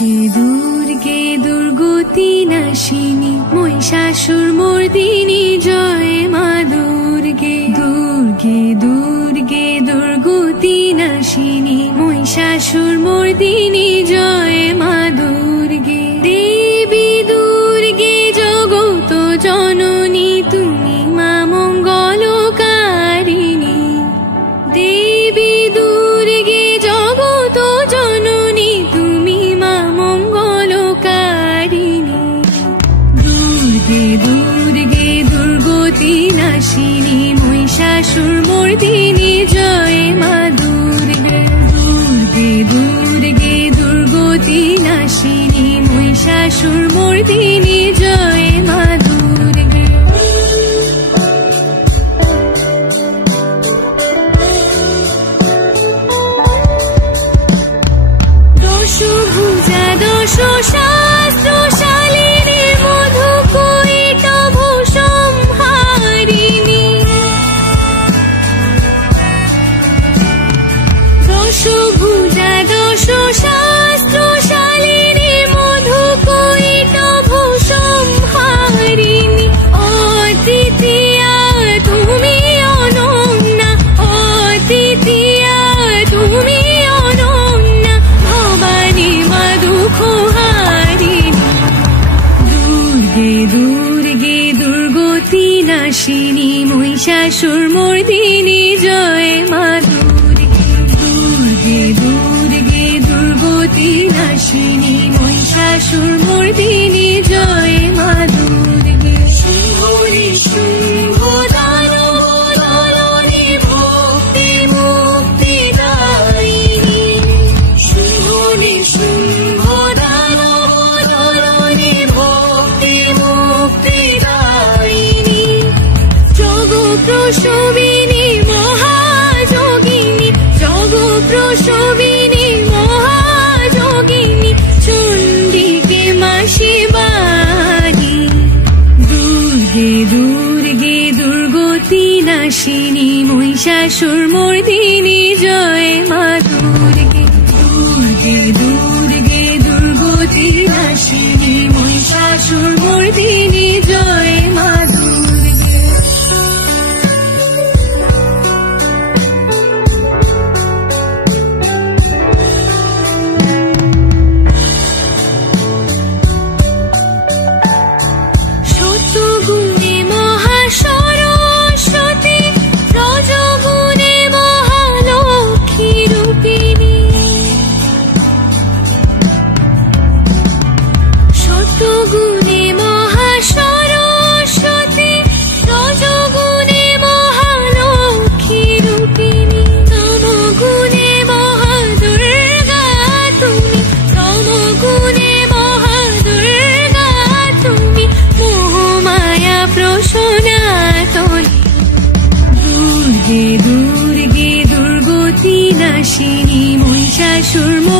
দুর্গে দুর্গতি নাশিনী মহিষাসুরমর্দিনী জয় মা দুর্গে। দুর্গে দুর্গে দুর্গতি নাশিনী মহিষাসুরমর্দিনী জয় মা দুর্গে। দেবী দুর্গে জগত জননী তুমি মা মঙ্গলকারিণী। দেবী দুর্গে জগত জননী তুমি মা মঙ্গলকারিণী। দুর্গে দুর্গে দুর্গতি নাশিনী মহিষাসুরমর্দিনী জয় মা দুর্গে। দুর্গে দুর্গে দুর্গতি নাশিনী মহিষাসুরমর্দিনী জয় মা দুর্গে। দশভুজা দশ শাস্ত্রশালিনী মধুকৈটভ সংহারিণী। দশভুজা দশ শাস্ত্রশালিনী মধুকৈটভ সংহারিণী। অদ্বিতীয়া তুমি অনন্যা, অদ্বিতীয়া তুমি অনন্যা, ভবানী মা দুঃখহারিণী। দুর্গে দুর্গে দুর্গতি নাশিনী মহিষাসুরমর্দিনী জয় মা দুর্গে। দুর্গে দুর্গে দুর্গতি নাশিনী মহিষাসুরমর্দিনী জয় মা দুর্গে। শুম্ভরে শুম্ভ দানব দলনে ভক্তি মুক্তি দায়িনী। শুম্ভরে শুম্ভ দানব দলনে ভক্তি মুক্তি দায়িনী। জগৎপ্রসবিনী মহাযোগিনী, জগৎপ্রসবিনী মহাযোগিনী, চণ্ডিকে মা শিবানী। দুর্গে দুর্গে দুর্গতি নাশিনী মহিষাসুরমর্দিনী জয় মা দুর্গে। দুর্গে দুর্গে দুর্গতি নাশিনী মহিষাসুরমর্দিনী জয় মা দুর্গে। সত্যগুণে মহাসরস্বতী, রজগুণে মহালক্ষ্মী রূপিণী। সত্যগুণে মহাসরস্বতী, রজগুণে মহালক্ষ্মী রূপিণী। তমগুণে মহাদুর্গা তুমি, তমগুণে মহাদুর্গা তুমি, মোহমায়া প্রসনাতনী। দুর্গে দুর্গে দুর্গতি নাশিনী মহিষাসুরমর্দিনী